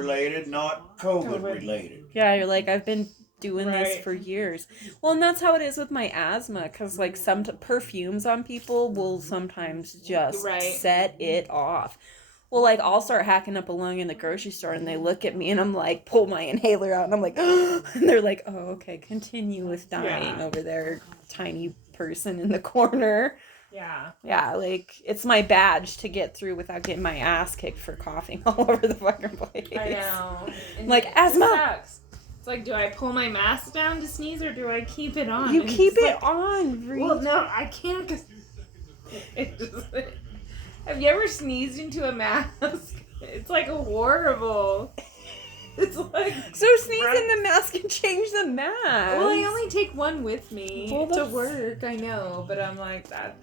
related, not COVID related. Yeah, you're like, I've been doing this for years. Well, and that's how it is with my asthma, because like some perfumes on people will sometimes just set it off. Well, like I'll start hacking up a lung in the grocery store, and they look at me, and I'm like, pull my inhaler out, and I'm like, and they're like, oh, okay, continue with dying over there, tiny person in the corner. Yeah, like it's my badge to get through without getting my ass kicked for coughing all over the fucking place. I know. And like asthma. Sucks. It's like, do I pull my mask down to sneeze or do I keep it on? You keep it on, Reed. Well, no, I can't. Cause have you ever sneezed into a mask? It's like horrible. It's like so sneeze in the mask and change the mask. Well, I only take one with me to work. I know, but I'm like that.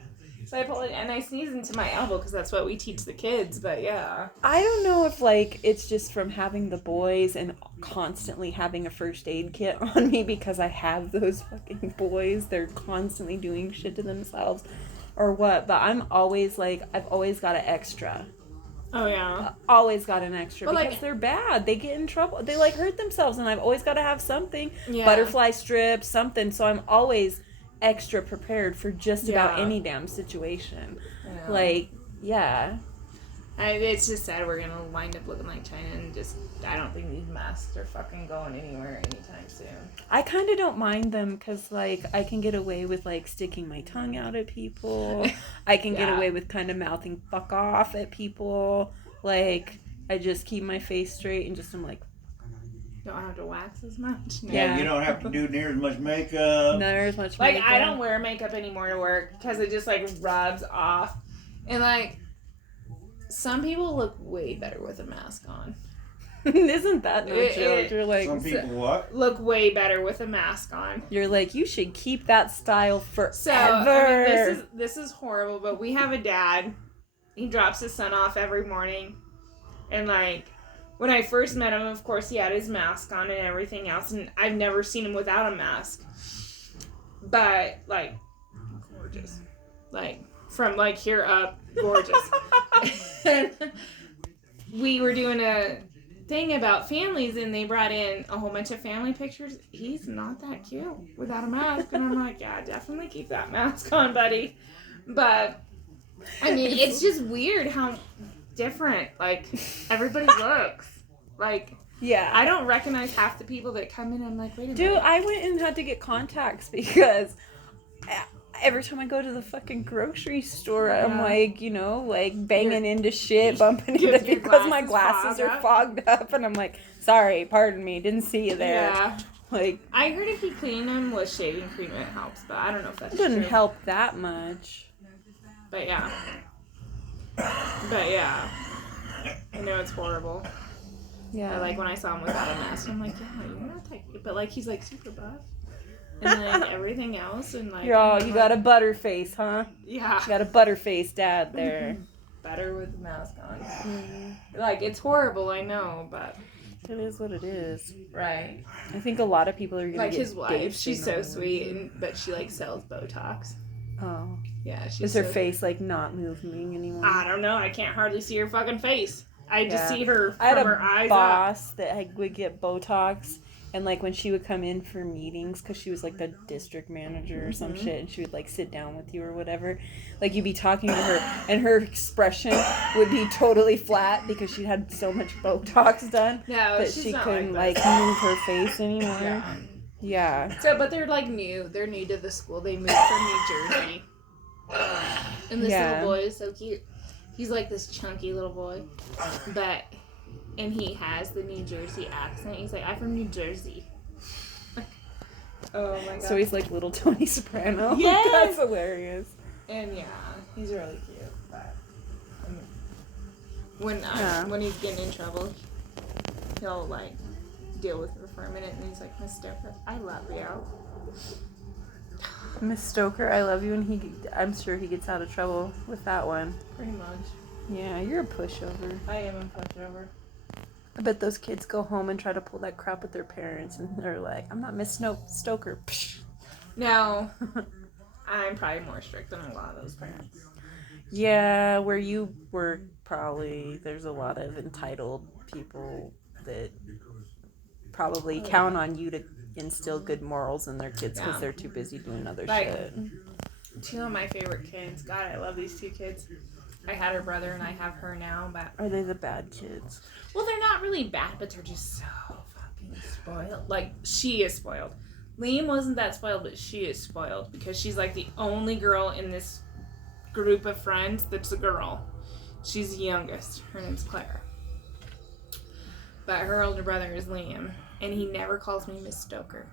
So I pull it and I sneeze into my elbow because that's what we teach the kids. But yeah, I don't know if like it's just from having the boys and constantly having a first aid kit on me because I have those fucking boys. They're constantly doing shit to themselves, or what. But I'm always like, I've always got an extra. Oh yeah, always got an extra because like, they're bad. They get in trouble. They like hurt themselves, and I've always got to have something. Yeah. Butterfly strips, something. So I'm always extra prepared for just about any damn situation. Yeah. Like, yeah. It's just sad we're gonna wind up looking like China, and just I don't think these masks are fucking going anywhere anytime soon. I kind of don't mind them because like I can get away with like sticking my tongue out at people. I can get away with kind of mouthing fuck off at people. Like I just keep my face straight and just I'm like. Don't have to wax as much. No. Yeah, you don't have to do near as much makeup. Near as much like makeup. I don't wear makeup anymore to work because it just like rubs off, and like some people look way better with a mask on. Isn't that no joke? You're like some people what? Look way better with a mask on. You're like you should keep that style forever. So I mean, this is horrible, but we have a dad. He drops his son off every morning, and like. When I first met him, of course, he had his mask on and everything else, and I've never seen him without a mask. But, like, gorgeous. Like, from, like, here up, gorgeous. And we were doing a thing about families, and they brought in a whole bunch of family pictures. He's not that cute without a mask. And I'm like, yeah, definitely keep that mask on, buddy. But, I mean, it's just weird how... different like everybody looks like I don't recognize half the people that come in. I'm like, wait a minute, I went and had to get contacts because every time I go to the fucking grocery store I'm like, you know, like banging into shit, bumping into because my glasses are fogged up and I'm like, sorry, pardon me, didn't see you there. Like I heard if you clean them with shaving cream it helps, but I don't know if that's true. It doesn't help that much, but yeah, I know it's horrible. Yeah. Like when I saw him without a mask, I'm like, yeah, you're not that cute. But like he's like super buff. And like everything else and like you got a butter face, huh? Yeah. You got a butterface dad there. Better with the mask on. Mm-hmm. Like it's horrible, I know, but it is what it is. Right. I think a lot of people are gonna like get his wife, she's so sweet, but she like sells Botox. Oh. Yeah, she's Is her face like not moving anymore? I don't know. I can't hardly see her fucking face. I just see her from her eyes up. I had a boss that would get Botox, and like when she would come in for meetings, because she was like the district manager or some shit, and she would like sit down with you or whatever, like you'd be talking to her, and her expression would be totally flat because she had so much Botox done that she couldn't like move her face anymore. Yeah. So, but they're like new. They're new to the school. They moved from New Jersey. And this little boy is so cute. He's like this chunky little boy. And he has the New Jersey accent. He's like, I'm from New Jersey. Oh my god. So he's like little Tony Soprano. Yes! That's hilarious. And yeah, he's really cute. But when he's getting in trouble, he'll like deal with her for a minute, and he's like, Miss Stoker, I love you. Miss Stoker, I love you, and I'm sure he gets out of trouble with that one. Pretty much. Yeah, you're a pushover. I am a pushover. I bet those kids go home and try to pull that crap with their parents, and they're like, I'm not Miss Stoker. Psh. No. I'm probably more strict than a lot of those parents. Yeah, where you work, probably there's a lot of entitled people that probably count on you to instill good morals in their kids because they're too busy doing other shit. Two of my favorite kids. God, I love these two kids. I had her brother and I have her now, but Are they the bad kids? well, they're not really bad, but they're just so fucking spoiled. Like, she is spoiled. Liam wasn't that spoiled, but she is spoiled because she's like the only girl in this group of friends that's a girl. She's the youngest. Her name's Claire. But her older brother is Liam, and he never calls me Miss Stoker.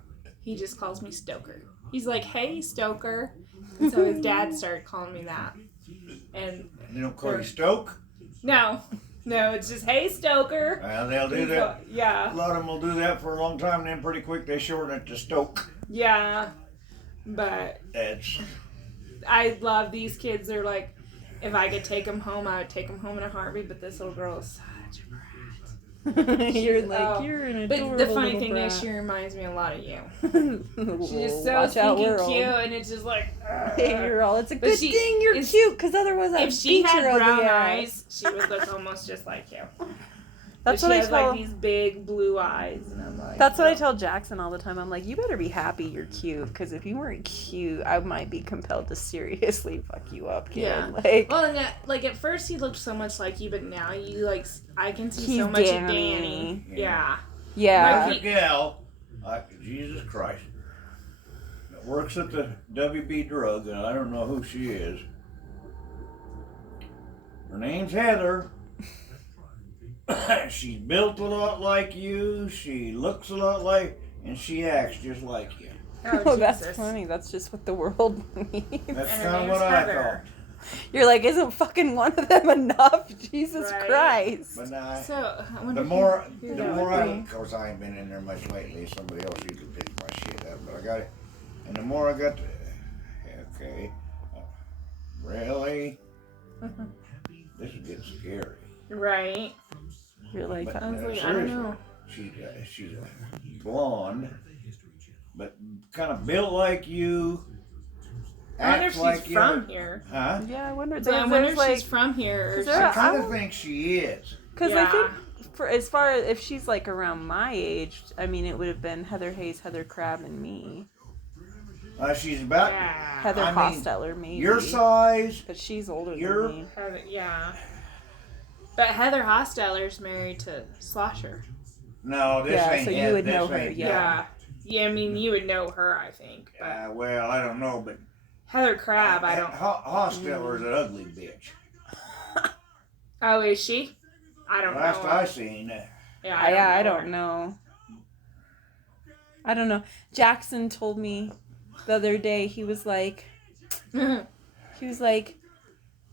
He just calls me Stoker. He's like, "Hey, Stoker." And so his dad started calling me that. And They don't call you Stoke? no, it's just, "Hey, Stoker." Well, they'll do that. Yeah. A lot of them will do that for a long time, and then pretty quick they shorten it to Stoke. Yeah. But That's I love these kids. They're like, if I could take them home, I would take them home in a heartbeat. But this little girl is such a brat. You're like, Oh. you're an But adorable the funny little thing brat. is, she reminds me a lot of you. She's She's just so stinking cute, and it's just like. Hey, you're all. It's a But good she thing you're is- cute, because otherwise I'd If she beat your had ugly brown ass. eyes, she would look almost just like you. That's But what she I has tell. like these big blue eyes, and I'm like. That's what I tell Jackson all the time. I'm like, you better be happy you're cute, because if you weren't cute, I might be compelled to seriously fuck you up, kid. Yeah. Like, Well, and like at first he looked so much like you, but now you like I can see He's so much Danny. of Danny. Yeah. yeah. There's a gal, Jesus Christ, that works at the WB Drug, and I don't know who she is. Her name's Heather. She's built a lot like you, she looks a lot like, and she acts just like you. Oh, that's Jesus. funny. That's just what the world needs. That's And her kind of name's what I Heather. thought. You're like, isn't fucking one of them enough? Jesus Right. Christ. But now, So I wonder the if more, you- the more I, of course I ain't been in there much lately, somebody else usually picks my shit up, but I got it. And the more I got to, okay, really? This is getting scary. Right. You're like, But I was no, like, I don't seriously, know. she's blonde, but kind of built like you. I wonder if acts she's like you. from here. Huh? yeah, I wonder. So I There's, wonder there's if like, she's from here. Or Is I there- she's- kind I- of think she is. because Yeah. I think for as far as if she's like around my age, I mean, it would have been Heather Hayes, Heather Crab, and me. She's about yeah. Heather I mean, Hosteller, maybe. your size. but she's older your- than me. Yeah. But Heather Hosteller's married to Slosher. No, this Yeah, ain't. so you it. would This know her, ain't- yeah. Yeah, I mean, you would know her, I think. But Well, I don't know, but Heather Crab, I don't. Hosteller's an ugly bitch. Oh, is she? I don't Last know. I seen, Yeah, I her. don't know. I don't know. Jackson told me the other day, he was like,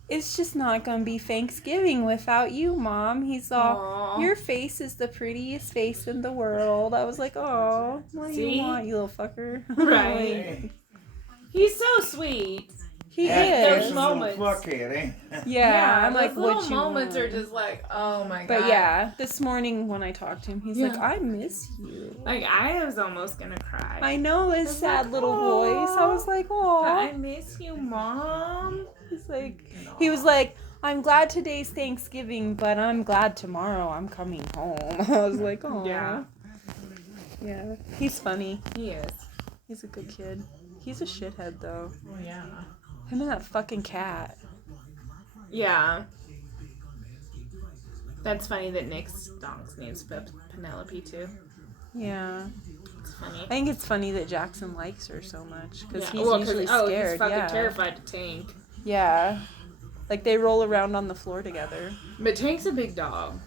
it's just not gonna be Thanksgiving without you, Mom. He's all, Aw. your face is the prettiest face in the world. I was like, oh, what do See? you want, you little fucker? Right. hey, He's so sweet. He those is. a moments. little fuckhead, eh? Yeah, I'm those like, little what you moments want? are just like, oh my god. But yeah, this morning when I talked to him, he's like, Yeah. I miss you. Like, I was almost gonna cry. I know his was sad like, little "Aw." voice. I was like, oh. I miss you, Mom. He's like, he was like, I'm glad today's Thanksgiving, but I'm glad tomorrow I'm coming home. I was like, oh. Yeah. Yeah. He's funny. He is. He's a good kid. He's a shithead though. Oh, yeah. Him and that fucking cat. Yeah. That's funny that Nick's dog's name's Penelope, too. Yeah. It's funny. I think it's funny that Jackson likes her so much because Yeah. he's Well, usually he's scared. fucking Yeah. terrified to Tank. Yeah. Like they roll around on the floor together. But Tank's a big dog.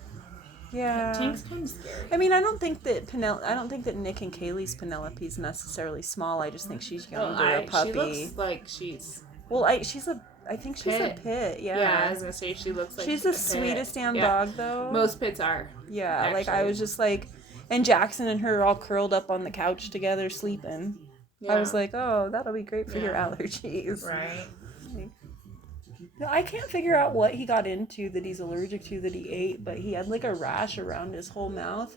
Yeah. Tank's kind of scary. I mean, I don't think that Nick and Kaylee's Penelope's necessarily small. I just think she's younger, a puppy. She looks like she's... Well, I think she's a pit. Yeah. Yeah, I was gonna say she looks like she's the a pit. sweetest damn Yeah. dog, though. Most pits are. Yeah, like I actually. was just like, and Jackson and her all curled up on the couch together sleeping. I was like, oh, that'll be great for your Yeah. allergies. Right. No, I can't figure out what he got into that he's allergic to that he ate, but he had like a rash around his whole mouth.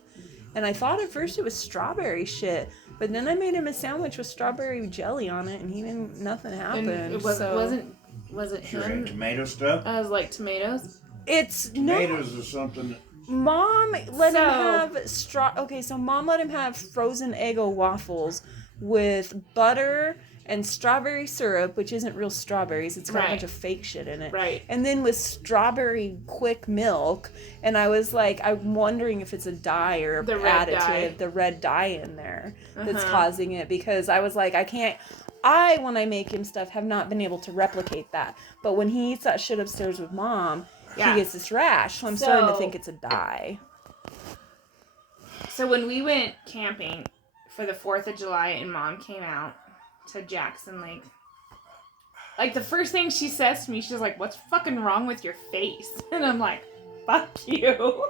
And I thought at first it was strawberry shit, but then I made him a sandwich with strawberry jelly on it, and nothing happened. And it wasn't Sure, him. tomato stuff. I was like tomatoes. It's no. Tomatoes is something. Mom let him have Mom let him have frozen Eggo waffles with butter and strawberry syrup, which isn't real strawberries. It's got a bunch of fake shit in it. Right. And then with strawberry quick milk. And I was like, I'm wondering if it's a dye or the red dye in there that's causing it. Because I was like, when I make him stuff, have not been able to replicate that. But when he eats that shit upstairs with Mom, he gets this rash. So I'm starting to think it's a dye. So when we went camping for the 4th of July and Mom came out to Jackson Lake, like the first thing she says to me, she's like, "What's fucking wrong with your face?" And I'm like, "Fuck you.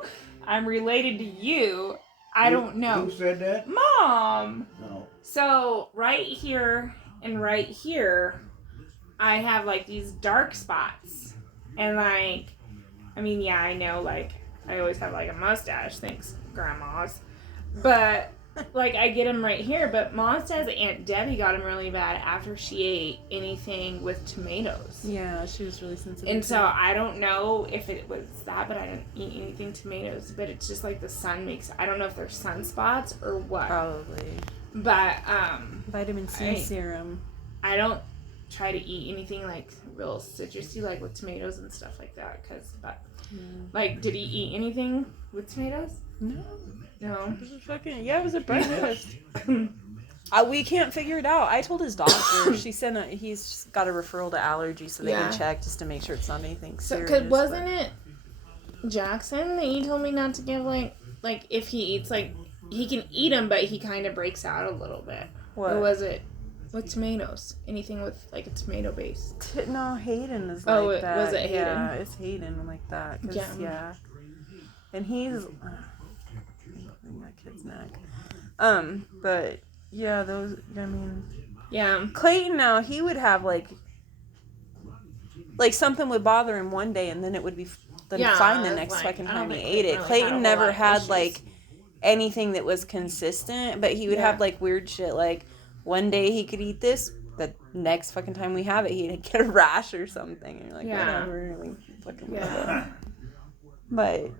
I'm related to you. I don't know." Who said that? Mom! No. So right here and right here, I have like these dark spots. And like, I mean, yeah, I know, like, I always have like a mustache, thanks, grandmas. But like, I get them right here. But Mom says Aunt Debbie got them really bad after she ate anything with tomatoes. Yeah, she was really sensitive. And so I don't know if it was that, but I didn't eat anything tomatoes. But it's just like the sun makes, I don't know if they're sunspots or what. Probably. But vitamin C serum. I don't try to eat anything like real citrusy, like with tomatoes and stuff like that. Like, did he eat anything with tomatoes? No. It was a breakfast. We can't figure it out. I told his doctor. She said he's got a referral to allergy, so they can check just to make sure it's not anything serious. So, wasn't it Jackson that you told me not to give like if he eats, like, he can eat them, but he kind of breaks out a little bit. What? Or was it with tomatoes? Anything with like a tomato base? No, Hayden is like that. Was it Hayden? Yeah, it's Hayden like that. Yeah. And he's that kid's neck. But yeah, those. I mean. Yeah. Clayton now, he would have like something would bother him one day, and then it would be fine the next fucking time he ate it. Really Clayton never had issues. like anything that was consistent, but he would have like weird shit. Like one day he could eat this, the next fucking time we have it, he'd get a rash or something. And you're like, whatever, like fucking whatever. But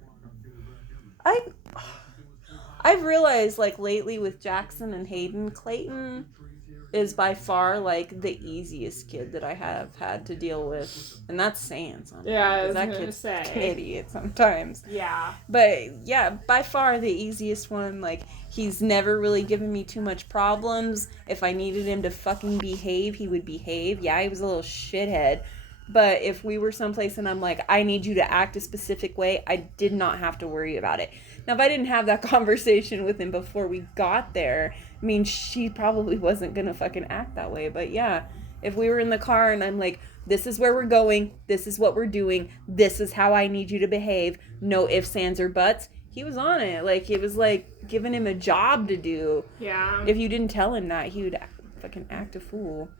I've realized, like, lately with Jackson and Hayden, Clayton is by far, like, the easiest kid that I have had to deal with. And that's saying something. Yeah, I was that gonna kid's say. an idiot sometimes. Yeah. But, yeah, by far the easiest one. Like, he's never really given me too much problems. If I needed him to fucking behave, he would behave. Yeah, he was a little shithead. But if we were someplace and I'm like, I need you to act a specific way, I did not have to worry about it. Now, if I didn't have that conversation with him before we got there, I mean, she probably wasn't going to fucking act that way. But yeah, if we were in the car and I'm like, this is where we're going, this is what we're doing, this is how I need you to behave, no ifs, ands, or buts, he was on it. Like, it was like giving him a job to do. Yeah. If you didn't tell him that, he would fucking act a fool.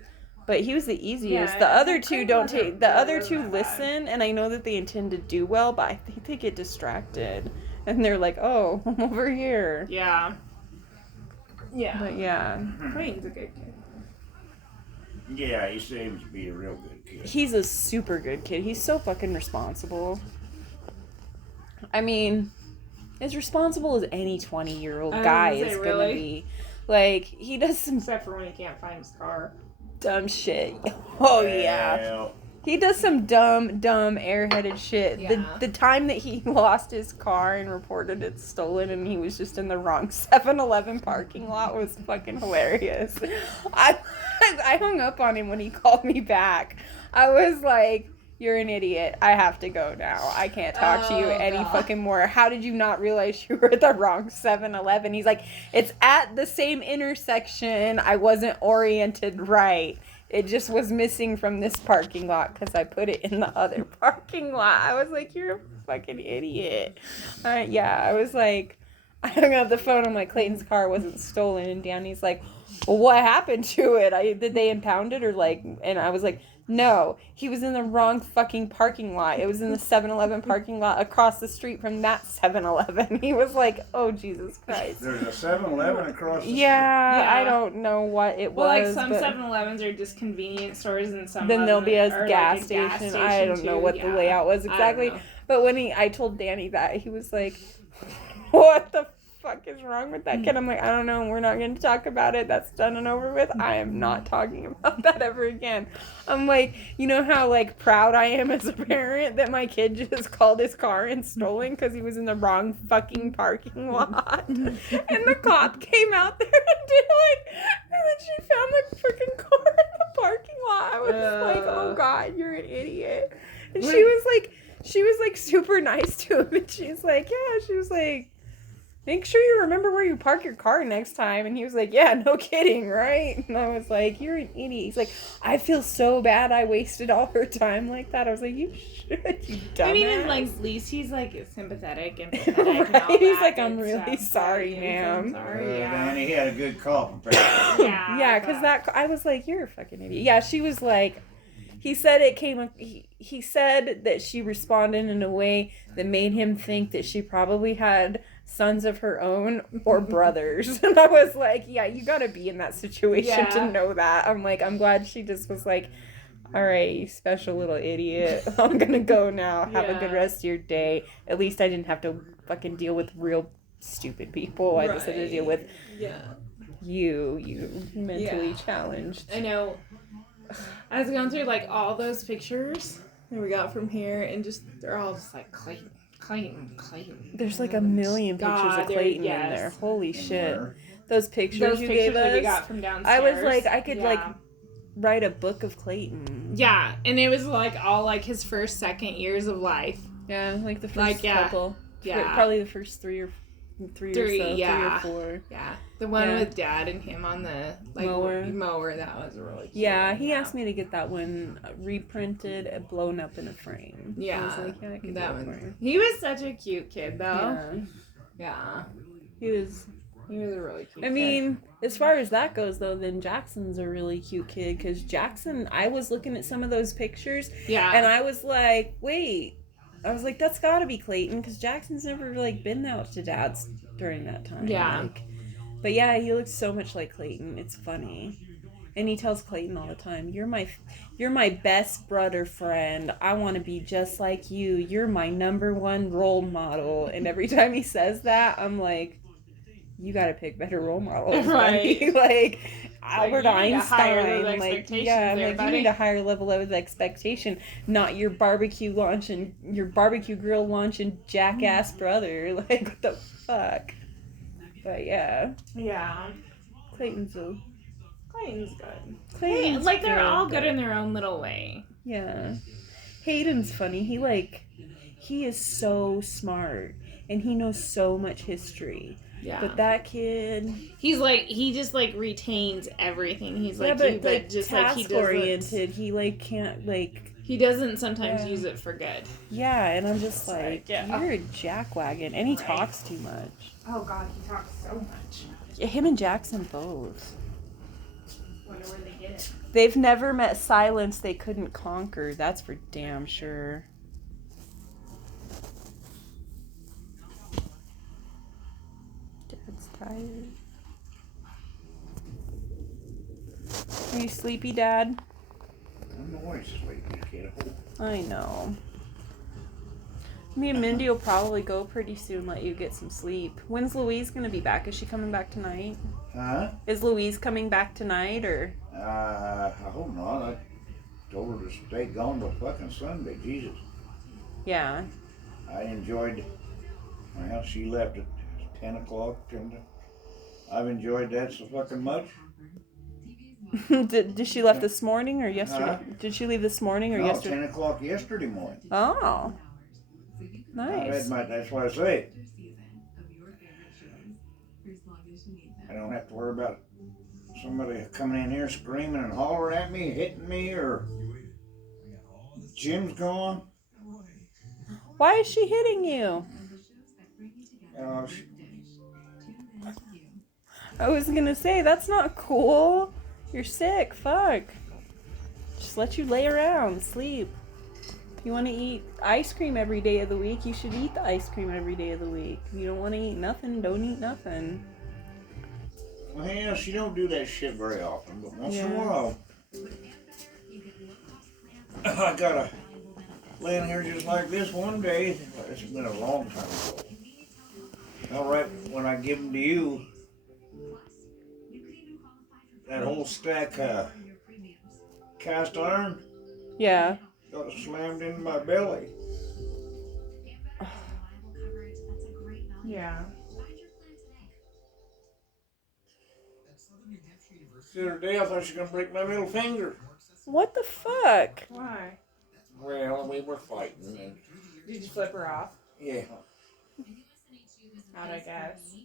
But he was the easiest. Yeah, the other two don't take. The other two that listen, and I know that they intend to do well, but I think they get distracted, and they're like, "Oh, I'm over here." Yeah. Yeah. But yeah, Clayton's a good kid. Yeah, he seems to be a real good kid. he's a super good kid. He's so fucking responsible. I mean, as responsible as any 20-year-old guy is gonna be. Like, he does some Except for when he can't find his car. dumb shit. Oh yeah. Well, He does some dumb, airheaded shit. Yeah. The time that he lost his car and reported it stolen and he was just in the wrong 7-Eleven parking lot was fucking hilarious. I hung up on him when he called me back. I was like, you're an idiot. I have to go now. I can't talk to you any fucking more. How did you not realize you were at the wrong 7-Eleven? He's like, it's at the same intersection. I wasn't oriented right. It just was missing from this parking lot because I put it in the other parking lot. I was like, you're a fucking idiot. Yeah, I was like, I hung up the phone. I'm like, Clayton's car wasn't stolen. And Danny's like, well, what happened to it? Did they impound it or like, and I was like, no, he was in the wrong fucking parking lot. It was in the 7-Eleven parking lot across the street from that 7-Eleven. He was like, oh, Jesus Christ. there's a 7-Eleven across the Yeah, Yeah. I don't know what it was. Well, like some but 7-Elevens are just convenience stores and some then there'll be a are gas like station. I don't know too. what the layout was I don't exactly. know. But when I told Danny that, he was like, what the fuck is wrong with that kid? I'm like, I don't know. We're not going to talk about it. That's done and over with. I am not talking about that ever again. I'm like, you know how like proud I am as a parent that my kid just called his car and stolen because he was in the wrong fucking parking lot. And the cop came out there and did like, and then she found the freaking car in the parking lot. I was like, oh God, you're an idiot. And she was like super nice to him. And she's like, yeah, she was like, make sure you remember where you park your car next time. And he was like, yeah, no kidding, right? And I was like, you're an idiot. He's like, I feel so bad I wasted all her time like that. I was like, you should, you dumbass. I mean, like, at least he's, like, sympathetic and pathetic right? and all He's that like, I'm good really stuff. sorry, ma'am. Sorry, yeah. Danny, he had a good call. Apparently. Yeah, because I was like, you're a fucking idiot. Yeah, she was like, he said he said that she responded in a way that made him think that she probably had sons of her own or brothers. And I was like, yeah, you gotta be in that situation to know that. I'm like, I'm glad she just was like, all right, you special little idiot. I'm gonna go now. Have a good rest of your day. At least I didn't have to fucking deal with real stupid people. I just had to deal with you mentally challenged. I know. I was going through like all those pictures that we got from here, and just they're all just like Clayton. There's like a million pictures of Clayton in there. Holy shit! Those pictures you gave us. That we got from downstairs. I was like, I could like write a book of Clayton. Yeah, and it was like all like his first, second years of life. Yeah, like the first couple. Yeah, probably the first three or four. Yeah, the one with Dad and him on the mower. That was really cute. Yeah, he asked me to get that one reprinted and blown up in a frame. Yeah, I was like, yeah, I can that do it one. for you. He was such a cute kid, though. Yeah. He was a really cute kid. I mean, as far as that goes, though, then Jackson's a really cute kid. Because Jackson, I was looking at some of those pictures. Yeah. And I was like, wait. I was like, that's got to be Clayton. Because Jackson's never, like, been out to Dad's during that time. Yeah. Like, but yeah, he looks so much like Clayton. It's funny. And he tells Clayton all the time, you're my best brother friend. I want to be just like you. You're my number one role model. And every time he says that, I'm like, you got to pick better role models. Right. Like Albert Einstein. Like, you need a higher level of expectation, not your barbecue grill launch and jackass brother. Like, what the fuck? But yeah. Yeah. Clayton's good. Clayton's like they're all good in their own little way. Yeah. Hayden's funny. He is so smart and he knows so much history. Yeah. But that kid, he just like retains everything. He's like, but just task like he oriented. He like can't like. He doesn't sometimes use it for good. Yeah, and I'm just like, you're a jackwagon, and he talks too much. Oh God, he talks so much. Yeah, him and Jackson both. Wonder where they get it. They've never met silence they couldn't conquer. That's for damn sure. Dad's tired. Are you sleepy, Dad? I'm always sleepy, kiddo. I know. Me and Mindy will probably go pretty soon, let you get some sleep. When's Louise gonna be back? Is she coming back tonight? Huh? Is Louise coming back tonight, or? I hope not. I told her to stay gone till fucking Sunday, Jesus. Yeah. I enjoyed, well, she left at 10 o'clock, and I've enjoyed that so fucking much. Did she left this morning or yesterday? Did she leave this morning or yesterday? 10 o'clock yesterday morning. Oh. Nice. That's what I say. I don't have to worry about somebody coming in here screaming and hollering at me, hitting me, or Jim's gone. Why is she hitting you? I was gonna say, that's not cool. You're sick, fuck. Just let you lay around, sleep. If you want to eat ice cream every day of the week, you should eat the ice cream every day of the week. If you don't want to eat nothing, don't eat nothing. Well, yeah, she don't do that shit very often, but once in a while, I gotta laying here just like this one day. It's been a long time ago. All right, when I give them to you, that whole stack of cast iron Yeah. got slammed in my belly. Yeah. The other day I thought she was gonna break my middle finger. What the fuck? Why? Well, we were fighting. And, Did you flip her off? yeah, How'd I guess?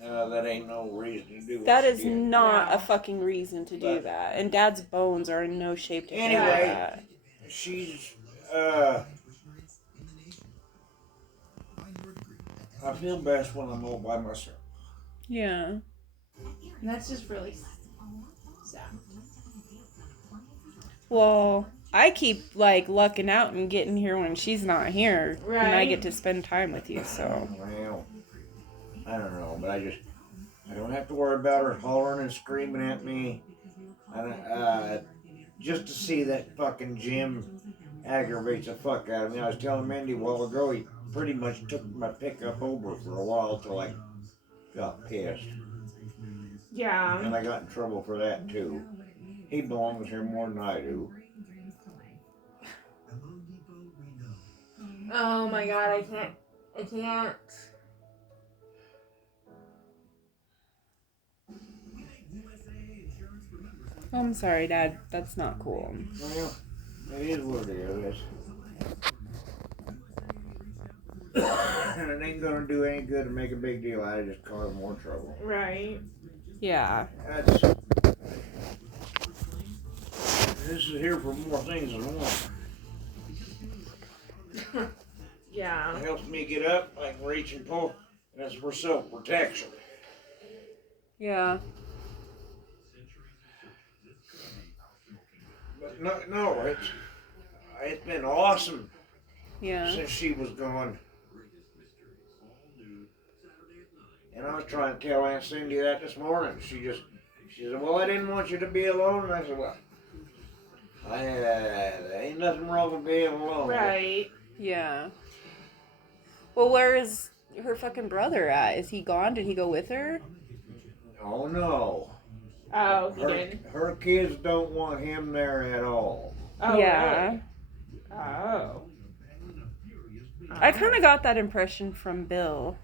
that ain't no reason to do what That she is did. not No. a fucking reason to do that. And Dad's bones are in no shape to carry Anyway. that. She's, I feel best when I'm all by myself. Yeah. And that's just really sad. Well, I keep like lucking out and getting here when she's not here, and I Right. get to spend time with you. So Well, I don't know, but I don't have to worry about her hollering and screaming at me. Just to see that fucking Jim aggravates the fuck out of me. I was telling Mindy a while ago, he pretty much took my pickup over for a while till I got pissed. Yeah. And I got in trouble for that too. He belongs here more than I do. Oh my god, I can't. I'm sorry, Dad. That's not cool. Well, it is what it is. And it ain't gonna do any good to make a big deal out of it, just cause more trouble. Right. Yeah. This is here for more things than one. Yeah. It helps me get up, I can reach and pull, and that's for self-protection. Yeah. But no, it's been awesome Yeah. since she was gone. And I was trying to tell Aunt Cindy that this morning. She said, well, I didn't want you to be alone. And I said, well, there ain't nothing wrong with being alone. Right. Yeah. Well, where is her fucking brother at? Is he gone? Did he go with her? Oh, no. Oh, he did. Her kids don't want him there at all. Oh, Yeah. really? Oh. I kind of got that impression from Bill.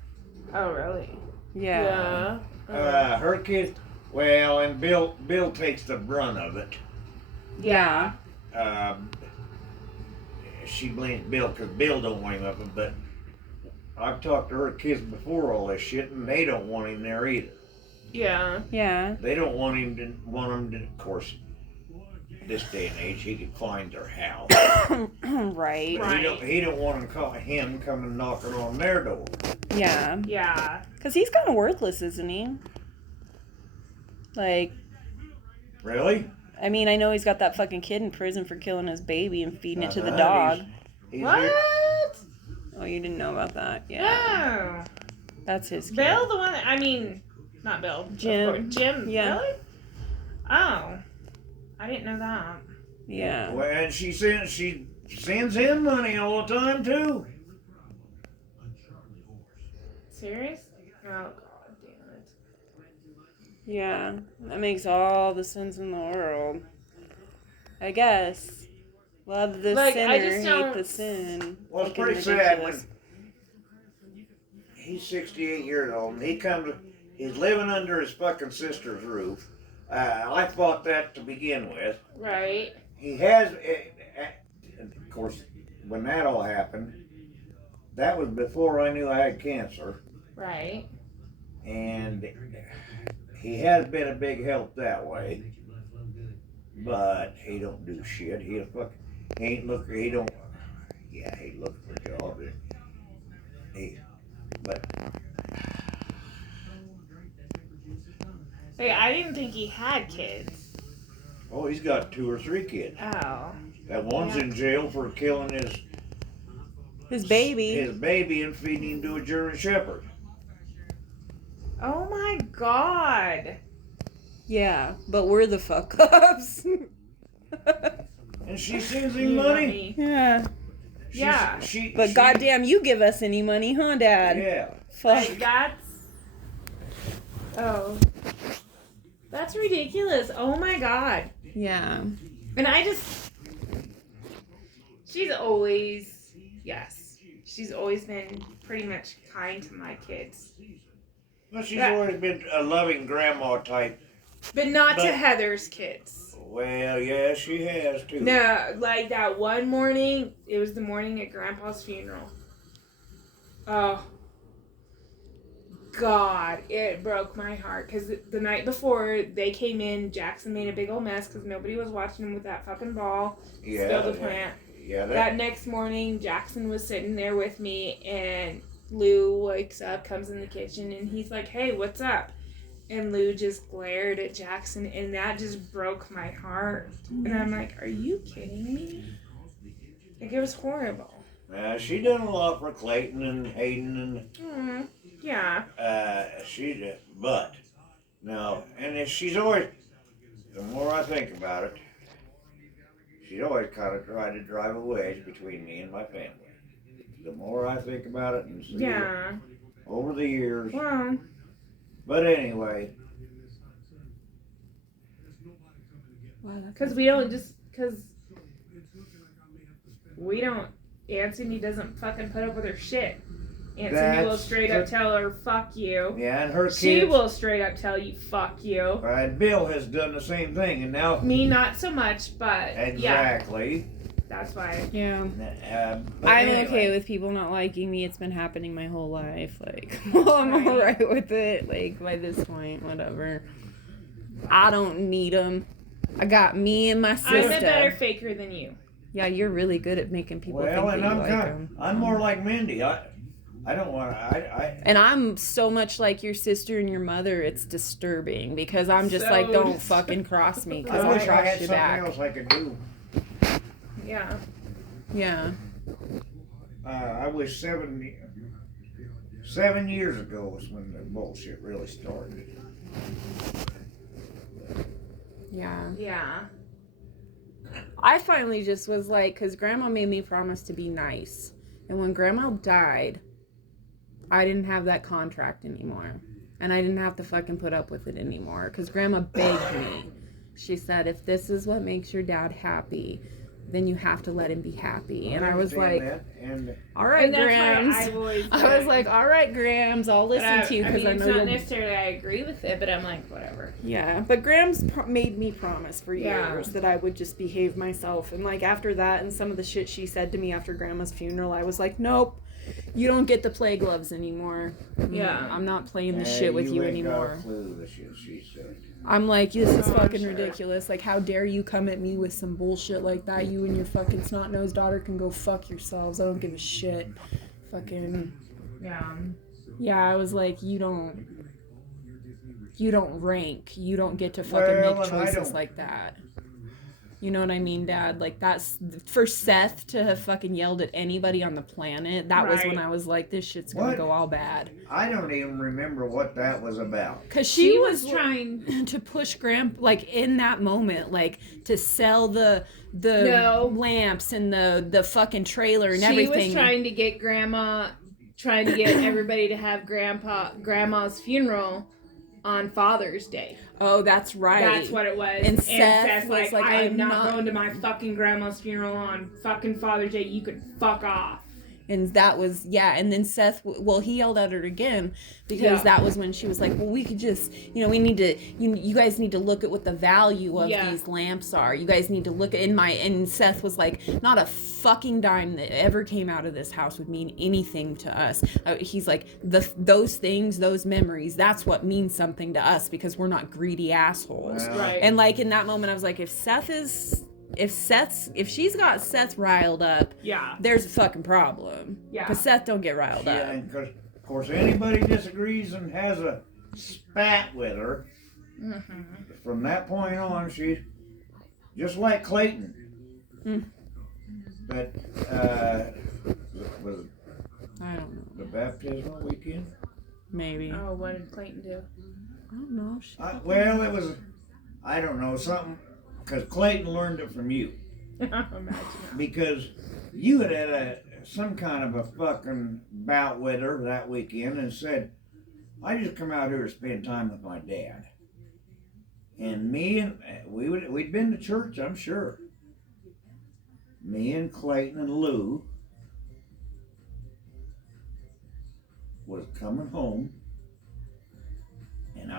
Oh, really? Yeah. Her kids, well, and Bill takes the brunt of it. Yeah. She blames Bill because Bill don't want him up, but I've talked to her kids before all this shit, and they don't want him there either. Yeah. Yeah. They don't want him to, of course, this day and age, he can find their house. Right. But he don't want him coming knocking on their door. Yeah. Yeah. Because he's kind of worthless, isn't he? Like, Really? I mean, I know he's got that fucking kid in prison for killing his baby and feeding it to the Uh-huh, dog. He's What? here. Oh, you didn't know about that? Yeah. No. That's his kid. Bill, the one that, I mean, not Bill. Jim. Of course. Jim. Yeah. Really? Oh. I didn't know that. Yeah. Well, and she sends him money all the time too. Serious? Oh, god damn it. Yeah. That makes all the sense in the world. I guess. Love the Like, sinner, I just hate don't- the sin. Well, it's Fucking pretty sad ridiculous. when he's 68 years old and he's living under his fucking sister's roof. I fought that to begin with. Right. He has, of course, when that all happened, that was before I knew I had cancer, Right. and he has been a big help that way. But he don't do shit. He ain't looking for a job. But Wait, I didn't think he had kids. oh, he's got 2 or 3 kids. Oh. That one's Yeah. in jail for killing His baby. his baby and feeding him to a German Shepherd. Oh my god. Yeah, but we're the fuck ups. And she sends him money. Yeah. But goddamn, you give us any money, huh, Dad? Yeah. Fuck. That's ridiculous. Oh my God. Yeah. And she's always been pretty much kind to my kids. Well, she's always been a loving grandma type. But not to Heather's kids. Well, yeah, she has too. No, like that one morning, it was the morning at Grandpa's funeral. Oh. God, it broke my heart. Because the night before, they came in, Jackson made a big old mess because nobody was watching him with that fucking ball. Spilled the plant. Yeah, that next morning, Jackson was sitting there with me, and Lou wakes up, comes in the kitchen, and he's like, hey, what's up? And Lou just glared at Jackson, and that just broke my heart. And I'm like, are you kidding me? Like, it was horrible. She done a lot for Clayton and Hayden and... Yeah. She did, but... No, and she's always... The more I think about it, she's always kind of tried to drive a wedge between me and my family. The more I think about it and see it over the years... Well... But anyway. Because Anthony doesn't fucking put up with her shit. Anthony will straight up tell her, fuck you. Yeah, and her kids. She will straight up tell you, fuck you. And Bill has done the same thing, and now. Me, not so much, but. Exactly. Yeah. That's why. Yeah. I'm okay with people not liking me. It's been happening my whole life. Like, well, I'm alright with it. Like, by this point, whatever. I don't need them. I got me and my sister. I'm a better faker than you. Yeah, you're really good at making people think that you like them. I'm more like Mindy. I don't want And I'm so much like your sister and your mother. It's disturbing because I'm just like, don't fucking cross me because I'll cross you back. I wish I had something else I could do. Yeah. Yeah. I wish 7 years ago was when the bullshit really started. Yeah. Yeah. I finally just was like, because Grandma made me promise to be nice. And when Grandma died, I didn't have that contract anymore. And I didn't have to fucking put up with it anymore. Because Grandma begged me. She said, if this is what makes your dad happy, then you have to let him be happy. And I was like, all right, Grams. I was like, all right, Grams, I'll listen to you because I know it's not necessarily I agree with it, but I'm like, whatever. Yeah, but Grams made me promise for years that I would just behave myself. And like after that and some of the shit she said to me after Grandma's funeral, I was like, nope, you don't get to play gloves anymore. Yeah. I'm not playing this shit with you anymore. Got a clue the shit she said. I'm like, this is fucking ridiculous. Like, how dare you come at me with some bullshit like that? You and your fucking snot-nosed daughter can go fuck yourselves. I don't give a shit. Fucking. Yeah. Yeah, I was like, you don't rank. You don't get to fucking make choices like that. You know what I mean, Dad? Like, that's for Seth to have fucking yelled at anybody on the planet. That was when I was like, this shit's gonna go all bad. I don't even remember what that was about. Because she was trying to push like in that moment, like to sell the lamps and the fucking trailer and everything. She was trying to get everybody to have Grandma's funeral on Father's Day. Oh, that's right. That's what it was. And Seth was like, I am not going to my fucking grandma's funeral on fucking Father's Day. You can fuck off. And that was, and then Seth, he yelled at her again because that was when she was like, well, we could just, we need to, you guys need to look at what the value of these lamps are. You guys need to look at, and Seth was like, not a fucking dime that ever came out of this house would mean anything to us. He's like, those things, those memories, that's what means something to us because we're not greedy assholes. Right. And like in that moment, I was like, if she's got Seth riled up, there's a fucking problem. Yeah. Because Seth don't get riled up. Yeah, and of course anybody disagrees and has a spat with her, from that point on, she's just like Clayton. But, was I don't know. The baptismal weekend? Maybe. Oh, what did Clayton do? I don't know. Well, it was, I don't know, something. Because Clayton learned it from you. Imagine that. Because you had some kind of a fucking bout with her that weekend and said, I just come out here to spend time with my dad. And we'd been to church, I'm sure. Me and Clayton and Lou was coming home, and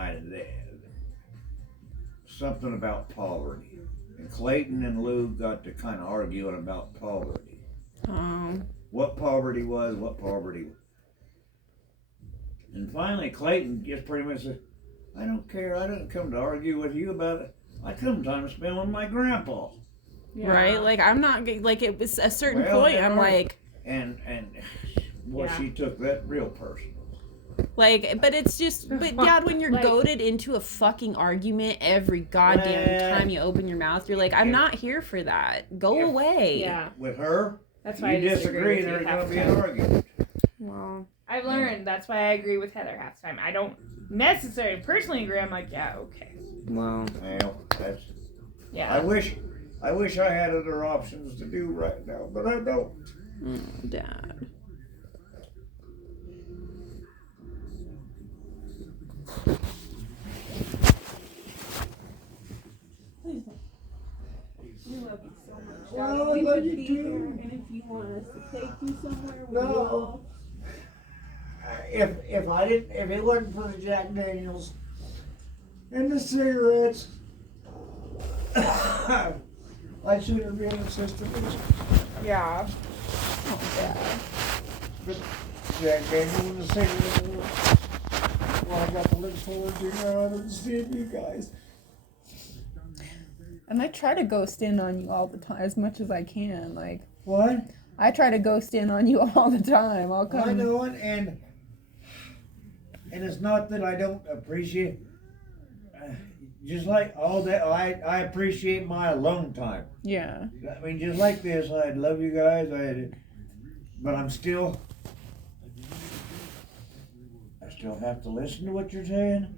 something about poverty. And Clayton and Lou got to kind of arguing about poverty. What poverty was. And finally, Clayton just pretty much said, I don't care. I didn't come to argue with you about it. I come time to spend with my grandpa. Yeah. Right? Like, I'm not, like, it was a certain point. I'm like. And she took that real personal. Like, but it's just, but Dad, when you're goaded into a fucking argument every goddamn time you open your mouth, you're like, I'm not here for that. Go away. Yeah. With her, that's why you disagree, there's going to be an argument. Well, I've learned that's why I agree with Heather half the time. I don't necessarily personally agree. I'm like, yeah, okay. Well, that's. Yeah. I wish I had other options to do right now, but I don't. Dad. We love you so much. Well, I love you too. And if you want us to take you somewhere, we No. will. If it wasn't for the Jack Daniels and the cigarettes, I should have been assistant. Yeah. Oh, Dad. But Jack Daniels and the cigarettes, well, I got to look forward to rather than seeing you guys. And I try to ghost in on you all the time, as much as I can. Like, What? I try to ghost in on you all the time. I'll come. I know it, and it's not that I don't appreciate. Just like all that, I appreciate my alone time. Yeah. I mean, just like this, I love you guys. But I still have to listen to what you're saying.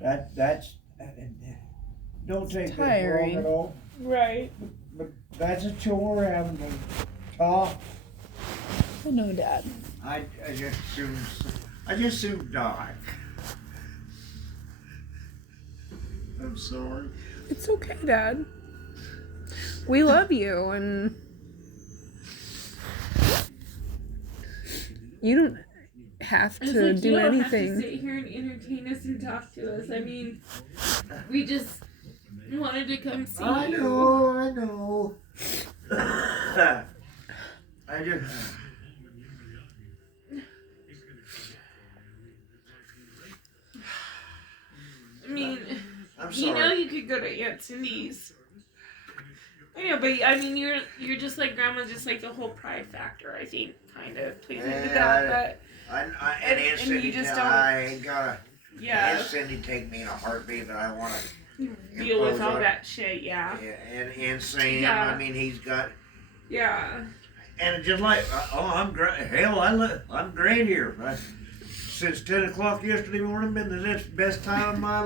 That's don't take that wrong at all. Right. But that's a chore having to talk. I know, Dad. I just soon die. I'm sorry. It's okay, Dad. We love you, and you don't have to do you don't anything. have to sit here and entertain us and talk to us. I mean, we just wanted to come see you. I know. I just. I mean, I'm you sorry. know you could go to Aunt Cindy's. I know, but I mean, you're just like Grandma, just like the whole pride factor, I think, kind of plays into that. And and Aunt you Cindy, just I ain't gotta. But yeah, Aunt Cindy take me in a heartbeat that I want to deal with all that shit. Yeah. And Sam. Yeah. I mean, he's got. Yeah. And just like, I'm great. Hell, I'm great here. Since 10 o'clock yesterday morning, been the best time of my